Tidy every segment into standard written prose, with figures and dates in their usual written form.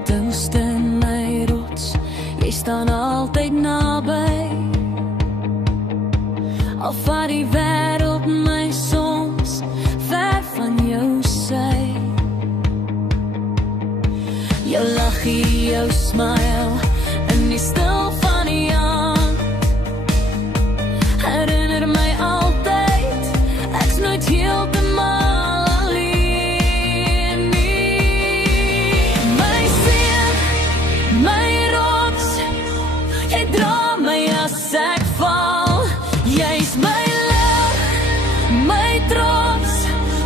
Rettingste in my rots, jy staan altyd naby. Al vat die wêreld my soms ver van jou sy. Jou lachie, jou smile, in die stil van die aand, herinner my altyd, ek's nooit heeltemal alleen nie. My seun, my rots, jy dra my as ek val, jy's my lig, my trots,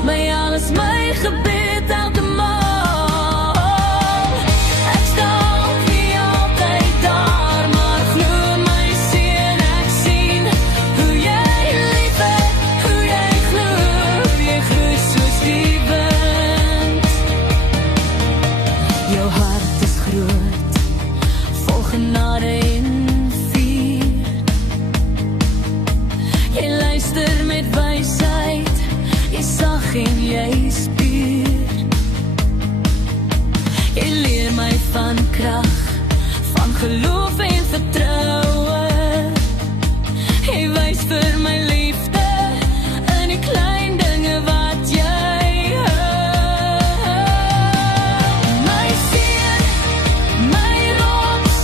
my alles, my gebed elke maal. Ek staan nie altyd daar, maar glo my seun, ek sien hoe jy lief het, hoe jy groei soos die wind. Jou hart is groot, vol genade en vuur. Jy luister met wysheid, jy sag en jy spier. Jy leer my van krag, van geloof en vertroue. Jy wys vir my liefde in die klein dinge wat jy hou. My seun, my rots,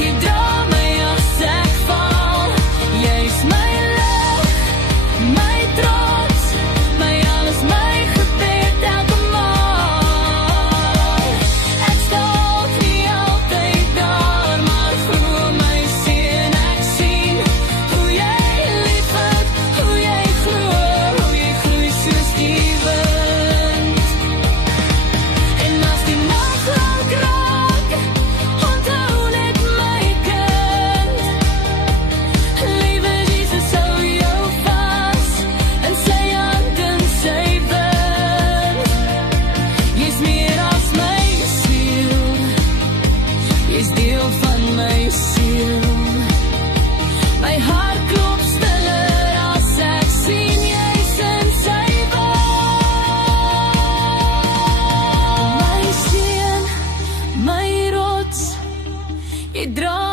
jy dra my as ek val, jy's my lig, my trots, my alles, my gebed elke maal. Ek staan nie altyd daar, maar glo my seun, ek sien hoe jy lief het, hoe jy groei soos die wind. En as die nag lank raak, onthou net my kind, liewe Jesus hou jou vas, in sy hand en sy wind. Jy's meer as my siel, jy's deel van my siel. My hart klop stiller as ek sien jy's in sy wind. My seun, my rots, jy dra my as ek val, jy's my lig, my trots, my alles, my gebed elke maal. Ek staan nie altyd daar, maar glo my seun, ek sien hoe jy lief het, hoe jy groei soos die wind. En as die nag lank raak, onthou net my kind, liewe Jesus hou jou vas, in sy hand en sy wind. Jy's meer as my siel, jy's deel van my siel. My hart klop stiller as ek sien jy's in sy wind. My seun, my rots, jy dra